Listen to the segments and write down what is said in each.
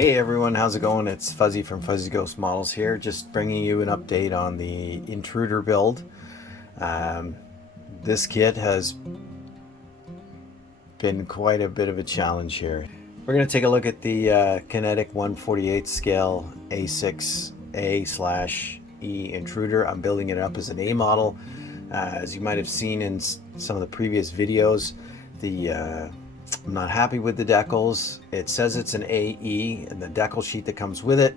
Hey everyone, how's it going? It's Fuzzy from Fuzzy Ghost Models here, just bringing you an update on the Intruder build. Um, this kit has been quite a bit of a challenge here. We're going to take a look at the kinetic 1/48 scale A-6 A/E Intruder. I'm building it up as an A model. As you might have seen in some of the previous videos, I'm not happy with the decals. It says it's an AE, and the decal sheet that comes with it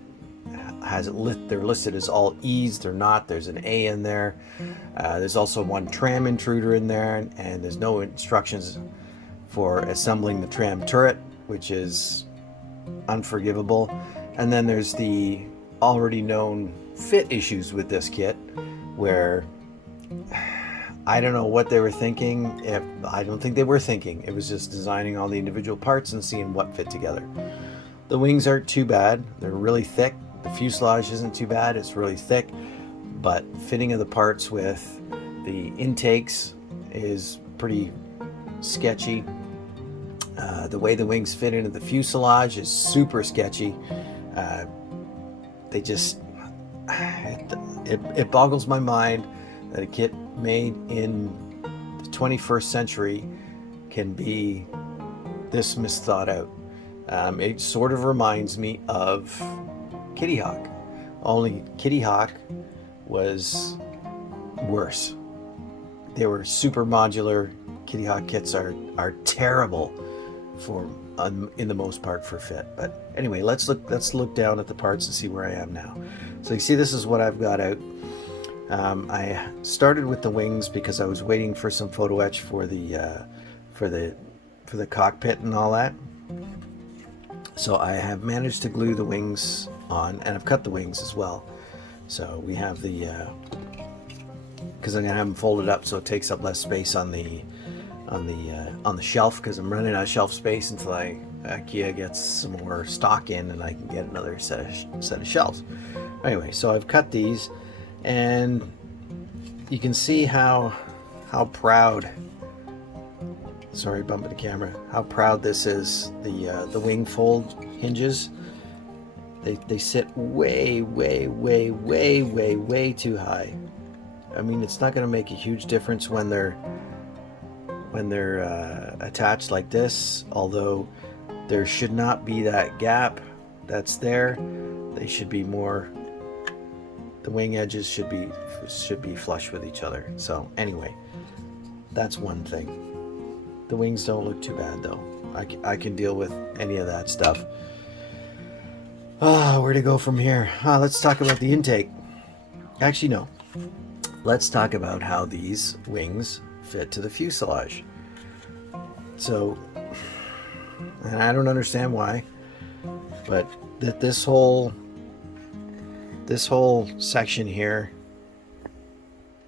has they're listed as all E's. They're not. There's an A in there. There's also one tram intruder in there, and there's no instructions for assembling the tram turret, which is unforgivable. And then there's the already known fit issues with this kit, where I don't know what they were thinking. I don't think they were thinking. It was just designing all the individual parts and seeing what fit together. The wings aren't too bad. They're really thick. The fuselage isn't too bad. It's really thick. But fitting of the parts with the intakes is pretty sketchy. The way the wings fit into the fuselage is super sketchy. It boggles my mind that a kit made in the 21st century can be this misthought out. It sort of reminds me of Kitty Hawk, only Kitty Hawk was worse. They were super modular. Kitty Hawk kits are terrible for in the most part for fit. But anyway, let's look down at the parts and see where I am now. So you see, this is what I've got out. I started with the wings because I was waiting for some photo etch for the cockpit and all that. So I have managed to glue the wings on, and I've cut the wings as well. So we have the because I'm gonna have them folded up so it takes up less space on the shelf, because I'm running out of shelf space until IKEA gets some more stock in and I can get another set of shelves. Anyway, so I've cut these. And you can see how proud, sorry, bumping the camera, how proud this is. The wing fold hinges, they sit way too high. I mean, it's not going to make a huge difference when they're attached like this, although there should not be that gap that's there. They should be more, the wing edges should be flush with each other. So anyway, that's one thing. The wings don't look too bad though. I can deal with any of that stuff. Where to go from here? Let's talk about the intake. Actually, no. Let's talk about how these wings fit to the fuselage. So, and I don't understand why, but that this whole section here,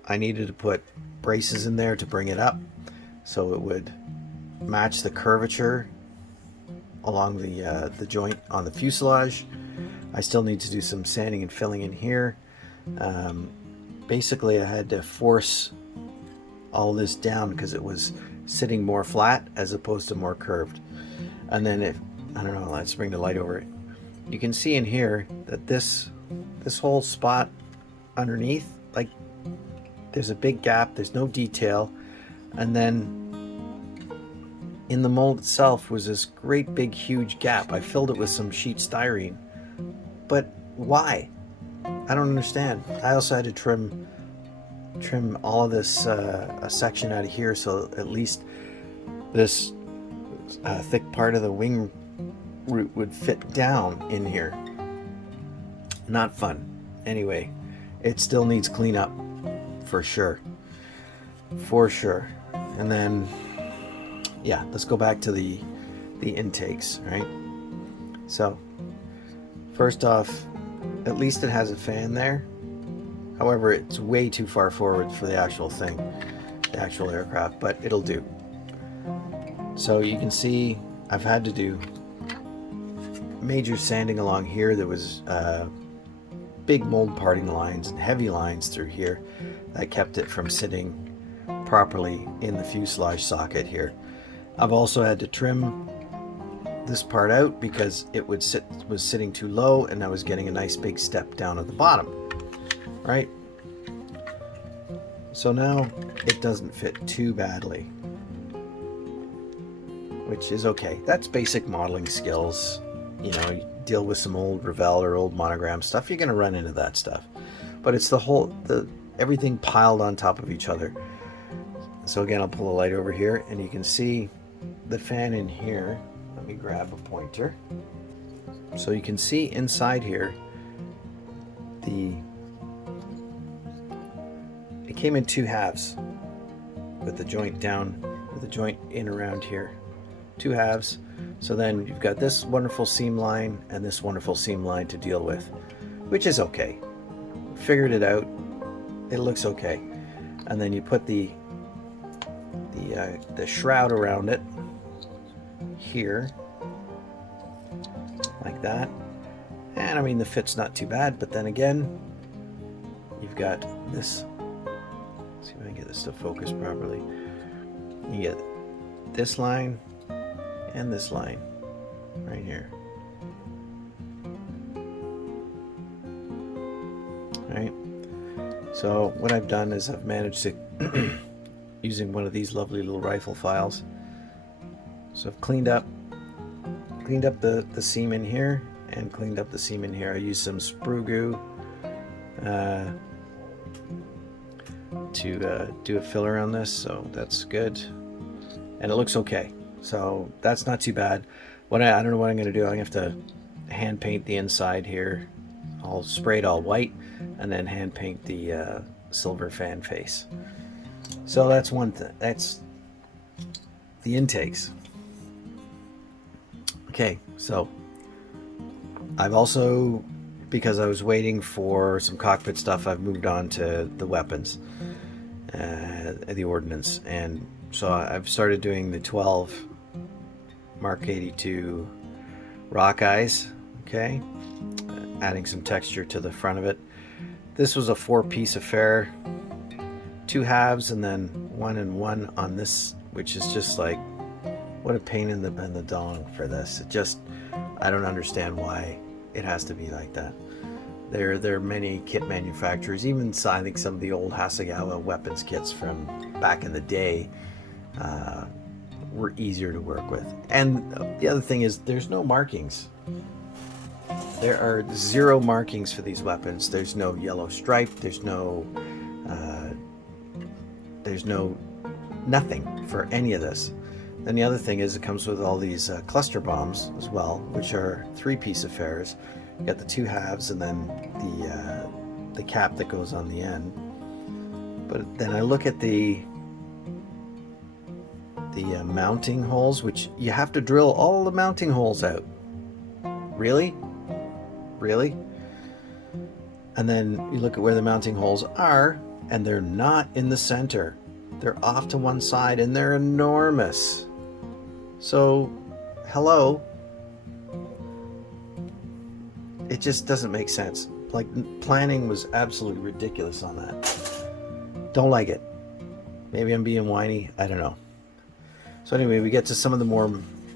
I needed to put braces in there to bring it up so it would match the curvature along the joint on the fuselage. I still need to do some sanding and filling in here. Basically, I had to force all this down because it was sitting more flat as opposed to more curved. And then I don't know, let's bring the light over it. You can see in here that this whole spot underneath, like, there's a big gap, there's no detail, and then in the mold itself was this great big huge gap. I filled it with some sheet styrene, but why? I don't understand. I also had to trim all of this a section out of here, so at least this thick part of the wing root would fit down in here. Not fun. Anyway, it still needs cleanup for sure. And then, yeah, let's go back to the intakes, right? So first off, at least it has a fan there. However, it's way too far forward for the actual thing, the actual aircraft, but it'll do. So you can see I've had to do major sanding along here. There was big mold parting lines and heavy lines through here that kept it from sitting properly in the fuselage socket here. I've also had to trim this part out because it was sitting too low, and I was getting a nice big step down at the bottom, right? So now it doesn't fit too badly, which is okay. That's basic modeling skills. You know, you deal with some old Revell or old Monogram stuff, you're going to run into that stuff. But it's everything piled on top of each other. So again, I'll pull the light over here, and you can see the fan in here. Let me grab a pointer. So you can see inside here, it came in two halves with the joint down, with the joint in around here. Two halves. So then you've got this wonderful seam line and this wonderful seam line to deal with, which is okay. Figured it out. It looks okay. And then you put the shroud around it here, like that. And I mean, the fit's not too bad, but then again, you've got this. Let's see if I can get this to focus properly. You get this line and this line right here. Right. So what I've done is I've managed to using one of these lovely little rifle files. So I've cleaned up the seam in here and cleaned up the seam in here. I used some sprue goo to do a filler on this, so that's good, and it looks okay. So that's not too bad. I don't know what I'm going to do. I'm going to have to hand paint the inside here. I'll spray it all white and then hand paint the silver fan face. So that's one thing. That's the intakes. Okay, so I've also, because I was waiting for some cockpit stuff, I've moved on to the weapons, the ordnance, and so I've started doing the 12 Mark 82 rock eyes. Okay, adding some texture to the front of it. This was a 4-piece affair, 2 halves and then 1 and 1 on this, which is just like, what a pain in the dong for this. It just, I don't understand why it has to be like that. There are many kit manufacturers, even I think some of the old Hasegawa weapons kits from back in the day were easier to work with. And the other thing is, there's no markings. There are 0 markings for these weapons. There's no yellow stripe. There's no nothing for any of this. Then the other thing is, it comes with all these cluster bombs as well, which are 3-piece affairs. You got the 2 halves and then the cap that goes on the end. But then I look at the mounting holes, which you have to drill all the mounting holes out. Really? And then you look at where the mounting holes are, and they're not in the center. They're off to one side, and they're enormous. So, hello? It just doesn't make sense. Like, planning was absolutely ridiculous on that. Don't like it. Maybe I'm being whiny. I don't know. So anyway, we get to some of the more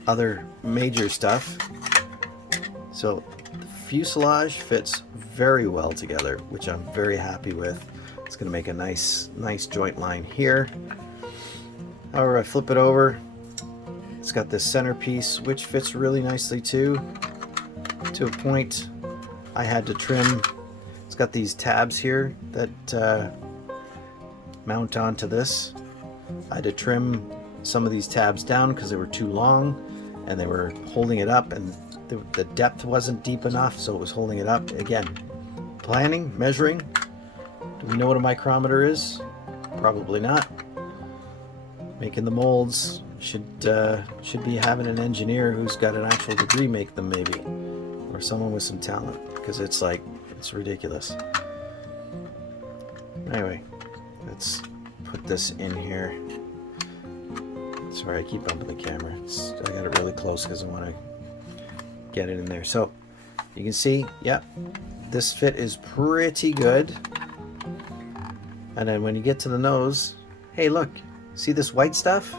other major stuff. So the fuselage fits very well together, which I'm very happy with. It's going to make a nice joint line here. However, I flip it over. It's got this centerpiece, which fits really nicely too. To a point, I had to trim. It's got these tabs here that mount onto this. I had to trim some of these tabs down because they were too long and they were holding it up, and the depth wasn't deep enough, so it was holding it up. Again, planning, measuring. Do we know what a micrometer is? Probably not. Making the molds should be having an engineer who's got an actual degree make them, maybe, or someone with some talent, because it's ridiculous. Anyway, let's put this in here. Sorry, I keep bumping the camera. I got it really close because I want to get it in there. So you can see, yep, this fit is pretty good. And then when you get to the nose, hey, look, see this white stuff?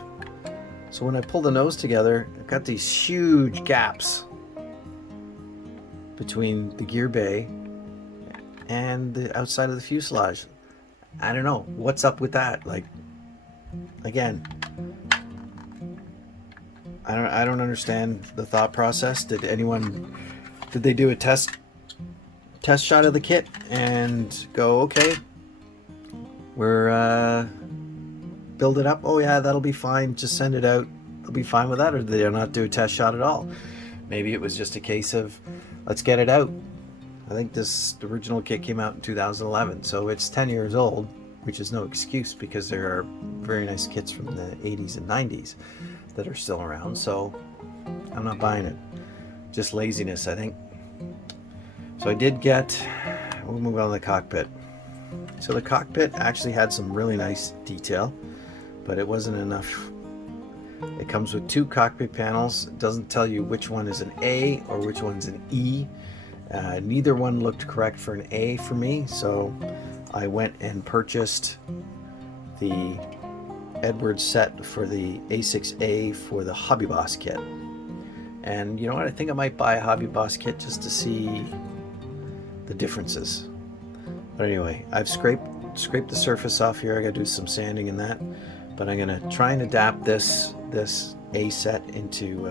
So when I pull the nose together, I've got these huge gaps between the gear bay and the outside of the fuselage. I don't know what's up with that. Like, again, I don't understand the thought process. Did they do a test shot of the kit and go, okay, we're build it up, oh yeah, that'll be fine, just send it out, they'll be fine with that? Or did they not do a test shot at all? Maybe it was just a case of, let's get it out. I think this original kit came out in 2011, so it's 10 years old, which is no excuse because there are very nice kits from the 80s and 90s that are still around, so I'm not buying it. Just laziness, I think. So I did get, we'll move on to the cockpit. So the cockpit actually had some really nice detail, but it wasn't enough. It comes with 2 cockpit panels. It doesn't tell you which one is an A or which one's an E. Neither one looked correct for an A for me, so I went and purchased the Edwards set for the A6A for the Hobby Boss kit. And you know what? I think I might buy a Hobby Boss kit just to see the differences. But anyway, I've scraped the surface off here. I gotta do some sanding in that, but I'm gonna try and adapt this A set into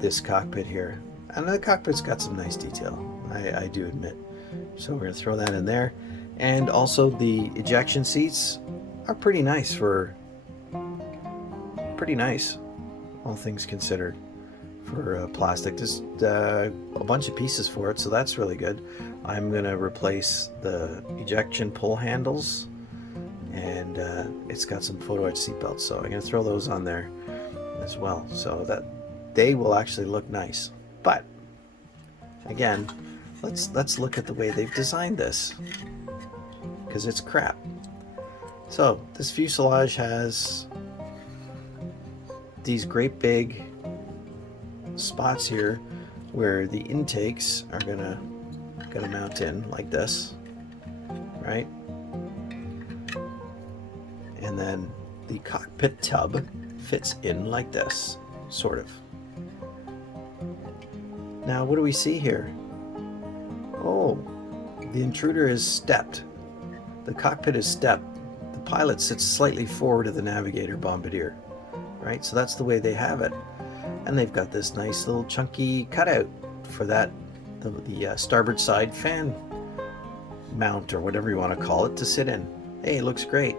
this cockpit here. And the cockpit's got some nice detail, I do admit. So we're gonna throw that in there. And also the ejection seats are pretty nice, all things considered, for plastic. Just a bunch of pieces for it, so that's really good. I'm gonna replace the ejection pull handles, and it's got some photo etch seat belts, so I'm gonna throw those on there as well, so that they will actually look nice. But again, let's look at the way they've designed this, because it's crap. So this fuselage has these great big spots here where the intakes are gonna mount in like this, right? And then the cockpit tub fits in like this, sort of. Now what do we see here? Oh, the intruder is stepped. The cockpit is stepped. The pilot sits slightly forward of the navigator bombardier, right? So that's the way they have it. And they've got this nice little chunky cutout for that, the starboard side fan mount, or whatever you want to call it, to sit in. Hey, it looks great.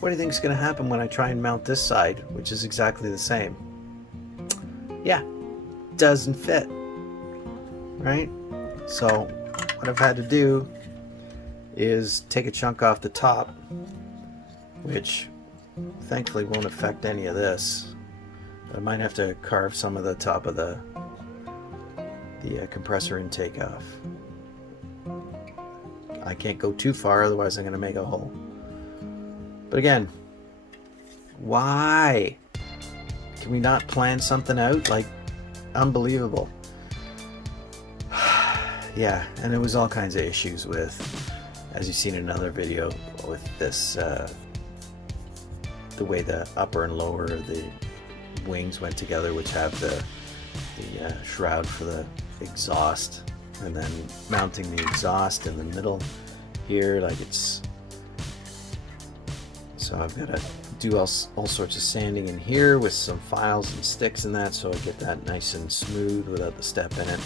What do you think is going to happen when I try and mount this side, which is exactly the same? Yeah, doesn't fit, right? So what I've had to do is take a chunk off the top, which thankfully won't affect any of this. I might have to carve some of the top of the compressor intake off. I can't go too far, otherwise I'm going to make a hole. But again, why can we not plan something out? Like, unbelievable. Yeah, and there was all kinds of issues with, as you've seen in another video, with this the way the upper and lower of the wings went together, which have the shroud for the exhaust, and then mounting the exhaust in the middle here, like it's. So I've got to do all sorts of sanding in here with some files and sticks and that, so I get that nice and smooth without the step in it.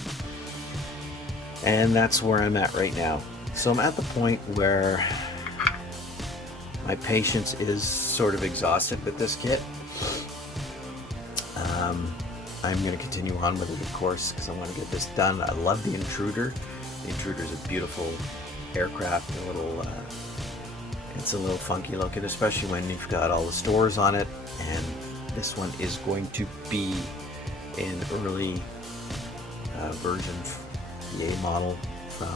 And that's where I'm at right now. So I'm at the point where my patience is sort of exhausted with this kit. I'm going to continue on with it, of course, because I want to get this done. I love the Intruder. The Intruder is a beautiful aircraft, it's a little funky looking, especially when you've got all the stores on it. And this one is going to be an early version, the A model from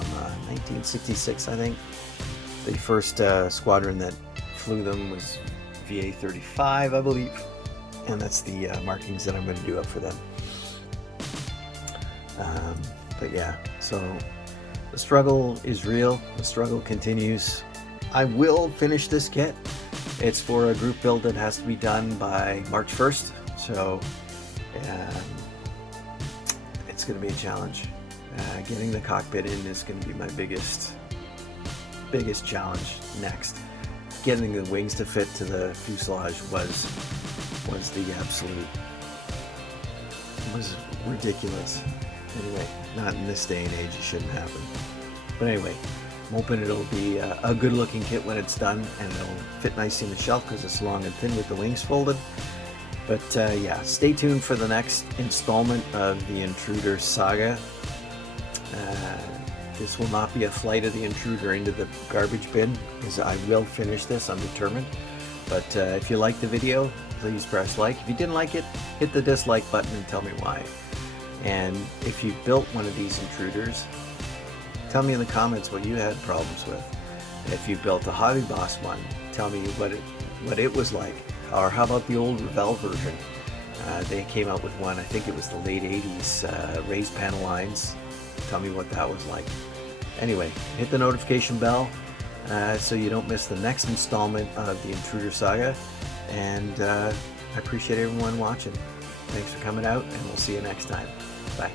1966, I think. The first squadron that flew them was VA-35, I believe. And that's the markings that I'm going to do up for them. But yeah, so the struggle is real. The struggle continues. I will finish this kit. It's for a group build that has to be done by March 1st, so it's going to be a challenge. Getting the cockpit in is going to be my biggest challenge next. Getting the wings to fit to the fuselage was the absolute, was ridiculous. Anyway, not in this day and age, it shouldn't happen. But anyway, I'm hoping it'll be a good looking kit when it's done, and it'll fit nicely in the shelf because it's long and thin with the wings folded. But yeah, stay tuned for the next installment of the Intruder saga. This will not be a flight of the Intruder into the garbage bin, because I will finish this, I'm determined. But if you liked the video, please press like. If you didn't like it, hit the dislike button and tell me why. And if you built one of these Intruders, tell me in the comments what you had problems with. If you built a Hobby Boss one, tell me what it was like. Or how about the old Revell version? They came out with one, I think it was the late 80s, raised panel lines. Tell me what that was like. Anyway, hit the notification bell so you don't miss the next installment of the Intruder saga. And I appreciate everyone watching. Thanks for coming out, and we'll see you next time. Bye.